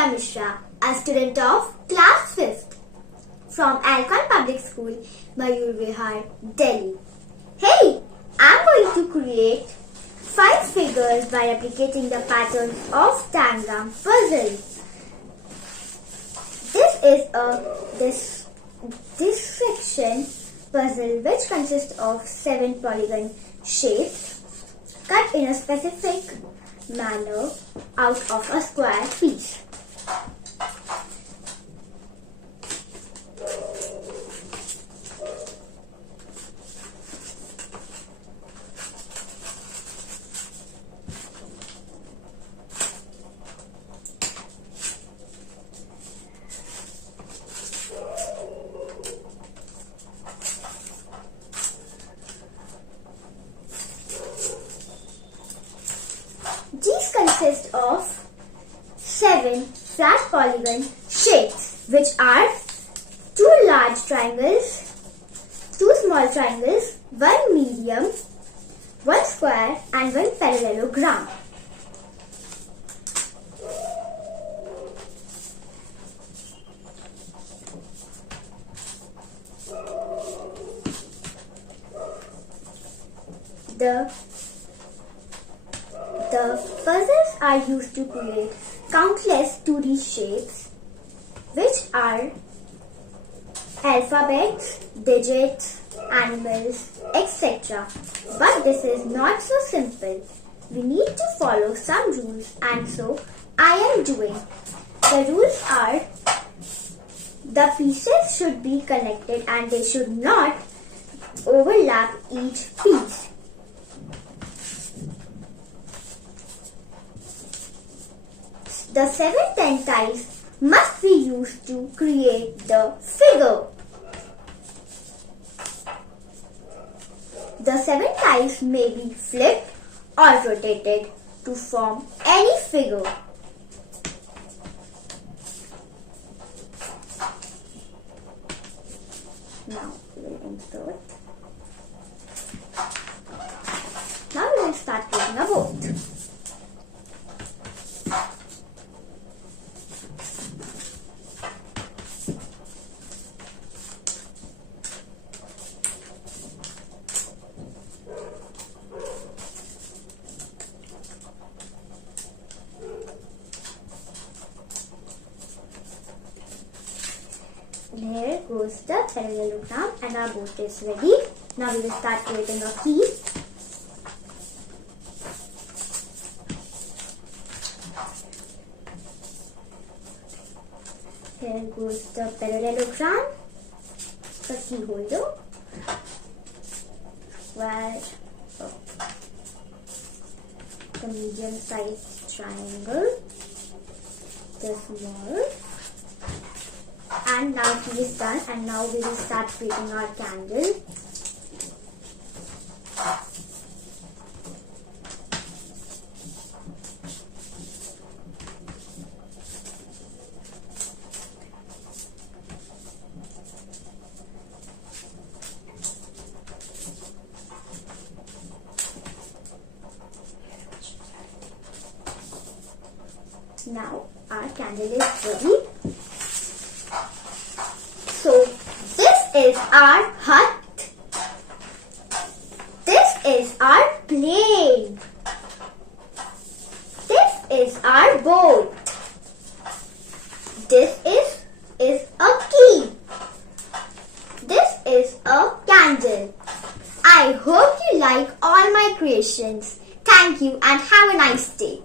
Priya Mishra, a student of class 5th from Alcon Public School, Mayur Vihar, Delhi. Hey, I'm going to create 5 figures by replicating the patterns of Tangram puzzle. This is a dissection puzzle which consists of 7 polygon shapes cut in a specific manner out of a square piece. These consist of 7 flat polygon shapes, which are 2 large triangles, 2 small triangles, 1 medium, 1 square and 1 parallelogram. The puzzles are used to create countless 2D shapes, which are alphabets, digits, animals, etc. But this is not so simple. We need to follow some rules, and so I am doing. The rules are: the pieces should be connected and they should not overlap each piece. The 7 tiles must be used to create the figure. The 7 tiles may be flipped or rotated to form any figure. Now we will insert. Now we will start creating a boat. Here goes the parallelogram and our boat is ready. Now we will start creating a key. Here goes the parallelogram, the key holder, square, the medium sized triangle, the small. And now he is done, and now we will start creating our candle. Now our candle is ready. So this is our hut. This is our plane. This is our boat. This is a key. This is a candle. I hope you like all my creations. Thank you and have a nice day.